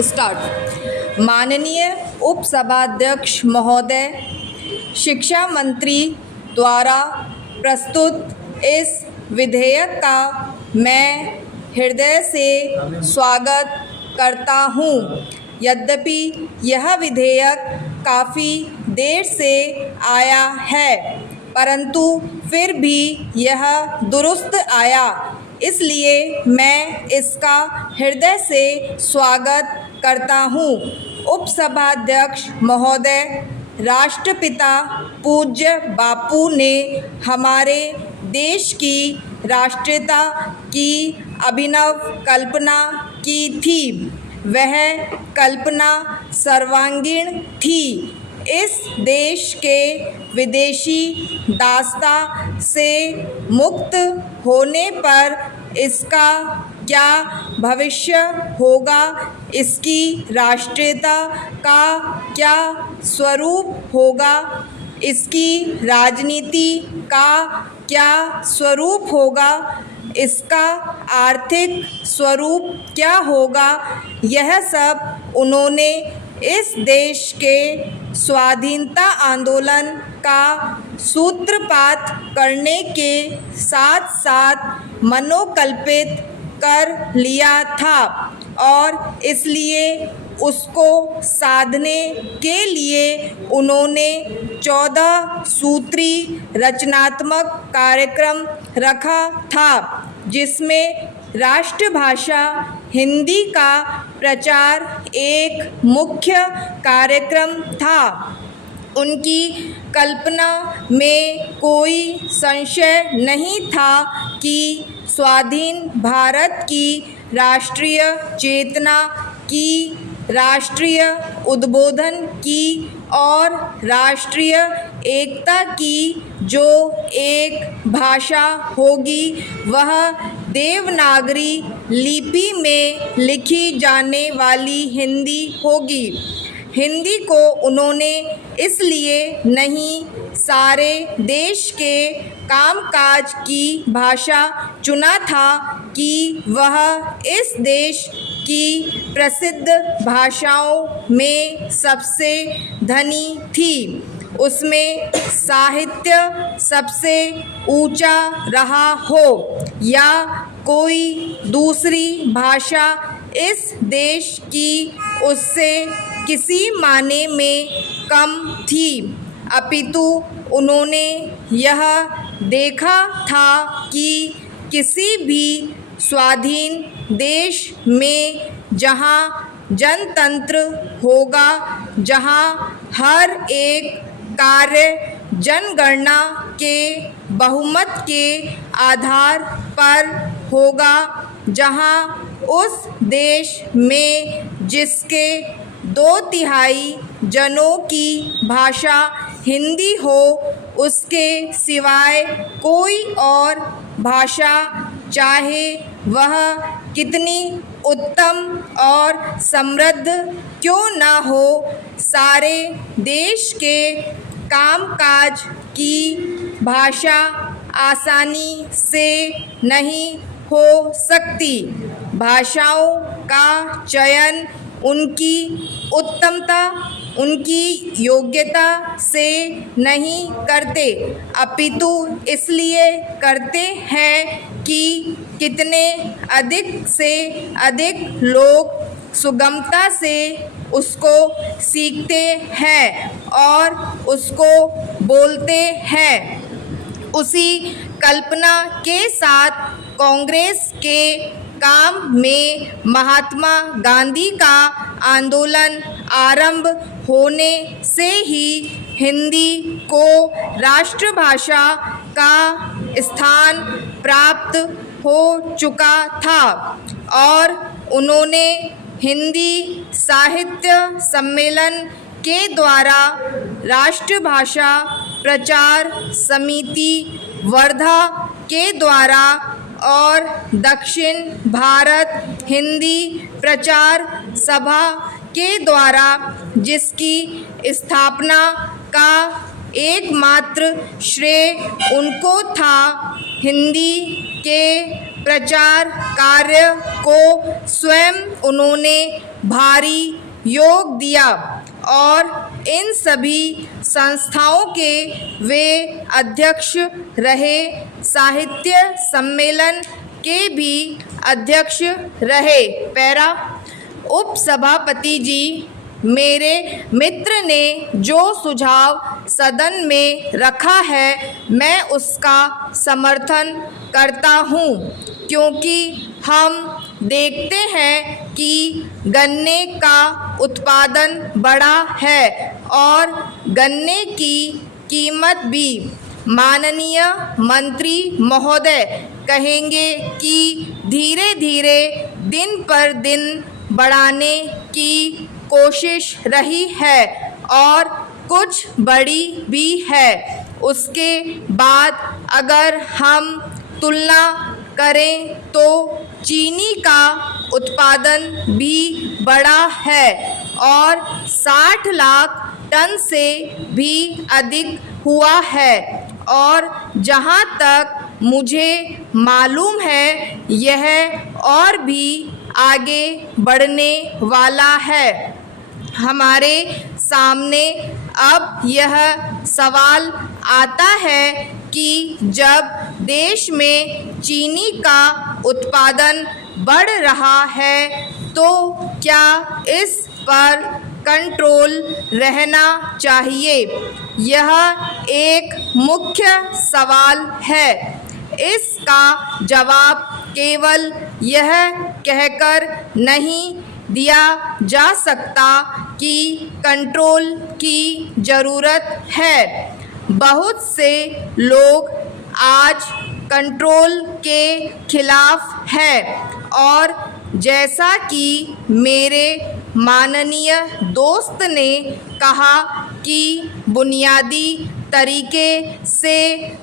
Start. माननीय उपसभाध्यक्ष महोदय, शिक्षा मंत्री द्वारा प्रस्तुत इस विधेयक का मैं हृदय से स्वागत करता हूँ। यद्यपि यह विधेयक काफ़ी देर से आया है, परंतु फिर भी यह दुरुस्त आया, इसलिए मैं इसका हृदय से स्वागत करता हूँ। उपसभाध्यक्ष महोदय, राष्ट्रपिता पूज्य बापू ने हमारे देश की राष्ट्रीयता की अभिनव कल्पना की थी। वह कल्पना सर्वांगीण थी। इस देश के विदेशी दासता से मुक्त होने पर इसका क्या भविष्य होगा, इसकी राष्ट्रीयता का क्या स्वरूप होगा, इसकी राजनीति का क्या स्वरूप होगा, इसका आर्थिक स्वरूप क्या होगा, यह सब उन्होंने इस देश के स्वाधीनता आंदोलन का सूत्रपात करने के साथ साथ मनोकल्पित कर लिया था और इसलिए उसको साधने के लिए उन्होंने 14 सूत्री रचनात्मक कार्यक्रम रखा था, जिसमें राष्ट्रभाषा हिंदी का प्रचार एक मुख्य कार्यक्रम था। उनकी कल्पना में कोई संशय नहीं था कि स्वाधीन भारत की राष्ट्रीय चेतना की, राष्ट्रीय उद्बोधन की और राष्ट्रीय एकता की जो एक भाषा होगी, वह देवनागरी लिपि में लिखी जाने वाली हिंदी होगी। हिंदी को उन्होंने इसलिए नहीं, सारे देश के कामकाज की भाषा चुना था कि वह इस देश की प्रसिद्ध भाषाओं में सबसे धनी थी। उसमें साहित्य सबसे ऊंचा रहा हो या कोई दूसरी भाषा इस देश की उससे किसी माने में कम थी, अपितु उन्होंने यह देखा था कि किसी भी स्वाधीन देश में जहाँ जनतंत्र होगा, जहाँ हर एक कार्य जनगणना के बहुमत के आधार पर होगा, जहाँ उस देश में जिसके 2/3 जनों की भाषा हिंदी हो, उसके सिवाय कोई और भाषा, चाहे वह कितनी उत्तम और समृद्ध क्यों न हो, सारे देश के कामकाज की भाषा आसानी से नहीं हो सकती। भाषाओं का चयन उनकी उत्तमता, उनकी योग्यता से नहीं करते, अपितु इसलिए करते हैं कि कितने अधिक से अधिक लोग सुगमता से उसको सीखते हैं और उसको बोलते हैं। उसी कल्पना के साथ कांग्रेस के काम में महात्मा गांधी का आंदोलन आरंभ होने से ही हिंदी को राष्ट्रभाषा का स्थान प्राप्त हो चुका था और उन्होंने हिंदी साहित्य सम्मेलन के द्वारा राष्ट्रभाषा प्रचार समिति वर्धा के द्वारा और दक्षिण भारत हिंदी प्रचार सभा के द्वारा, जिसकी स्थापना का एकमात्र श्रेय उनको था, हिंदी के प्रचार कार्य को स्वयं उन्होंने भारी योग दिया और इन सभी संस्थाओं के वे अध्यक्ष रहे, साहित्य सम्मेलन के भी अध्यक्ष रहे। पैरा उपसभापति जी, मेरे मित्र ने जो सुझाव सदन में रखा है मैं उसका समर्थन करता हूँ, क्योंकि हम देखते हैं कि गन्ने का उत्पादन बढ़ा है और गन्ने की कीमत भी। माननीय मंत्री महोदय कहेंगे कि धीरे धीरे दिन पर दिन बढ़ाने की कोशिश रही है और कुछ बड़ी भी है। उसके बाद अगर हम तुलना करें तो चीनी का उत्पादन भी बढ़ा है और 60 लाख टन से भी अधिक हुआ है और जहां तक मुझे मालूम है यह और भी आगे बढ़ने वाला है। हमारे सामने अब यह सवाल आता है कि जब देश में चीनी का उत्पादन बढ़ रहा है तो क्या इस पर कंट्रोल रहना चाहिए? यह एक मुख्य सवाल है। इसका जवाब केवल यह कहकर नहीं दिया जा सकता कि कंट्रोल की ज़रूरत है। बहुत से लोग आज कंट्रोल के खिलाफ हैं और जैसा कि मेरे माननीय दोस्त ने कहा कि बुनियादी तरीके से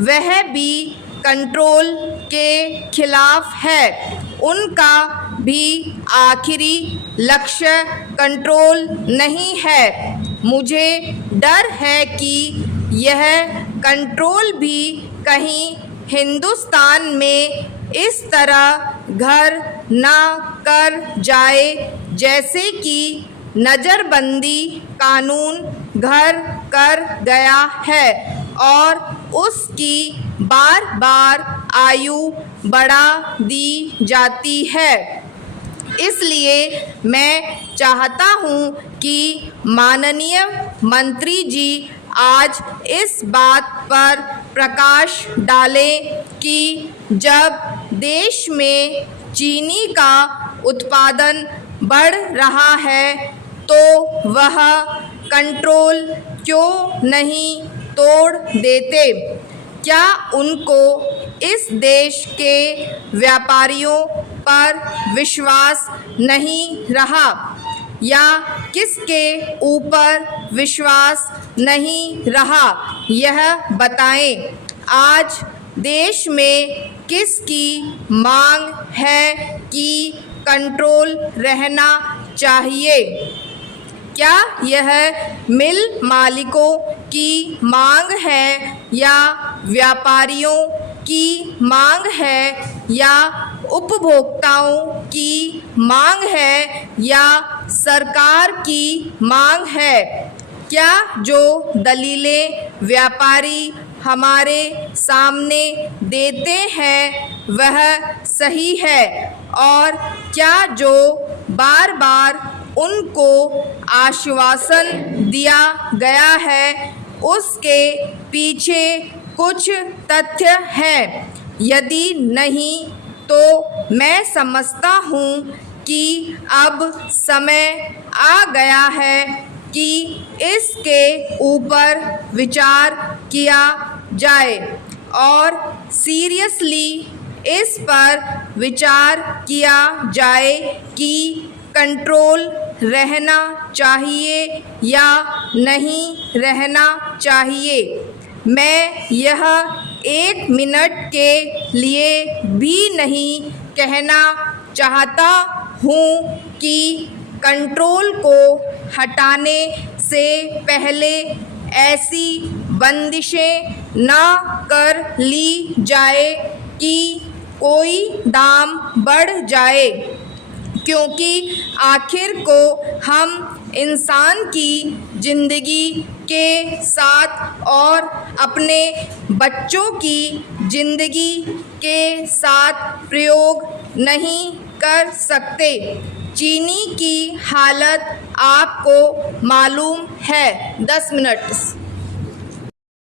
वह भी कंट्रोल के खिलाफ है। उनका भी आखिरी लक्ष्य कंट्रोल नहीं है। मुझे डर है कि यह कंट्रोल भी कहीं हिंदुस्तान में इस तरह घर ना कर जाए जैसे कि नज़रबंदी कानून घर कर गया है और उसकी बार बार आयु बढ़ा दी जाती है। इसलिए मैं चाहता हूँ कि माननीय मंत्री जी आज इस बात पर प्रकाश डालें कि जब देश में चीनी का उत्पादन बढ़ रहा है तो वह कंट्रोल क्यों नहीं तोड़ देते? क्या उनको इस देश के व्यापारियों पर विश्वास नहीं रहा या किसके ऊपर विश्वास नहीं रहा? यह बताएं। आज देश में किसकी मांग है कि कंट्रोल रहना चाहिए? क्या यह मिल मालिकों की मांग है या व्यापारियों की मांग है या उपभोक्ताओं की मांग है या सरकार की मांग है? क्या जो दलीलें व्यापारी हमारे सामने देते हैं वह सही है और क्या जो बार बार उनको आश्वासन दिया गया है उसके पीछे कुछ तथ्य हैं? यदि नहीं तो मैं समझता हूँ कि अब समय आ गया है कि इसके ऊपर विचार किया जाए और सीरियसली इस पर विचार किया जाए कि कंट्रोल रहना चाहिए या नहीं रहना चाहिए। मैं यह 1 मिनट के लिए भी नहीं कहना चाहता हूँ कि कंट्रोल को हटाने से पहले ऐसी बंदिशें ना कर ली जाए कि कोई दाम बढ़ जाए, क्योंकि आखिर को हम इंसान की ज़िंदगी के साथ और अपने बच्चों की ज़िंदगी के साथ प्रयोग नहीं कर सकते। चीनी की हालत आपको मालूम है। 10 मिनट।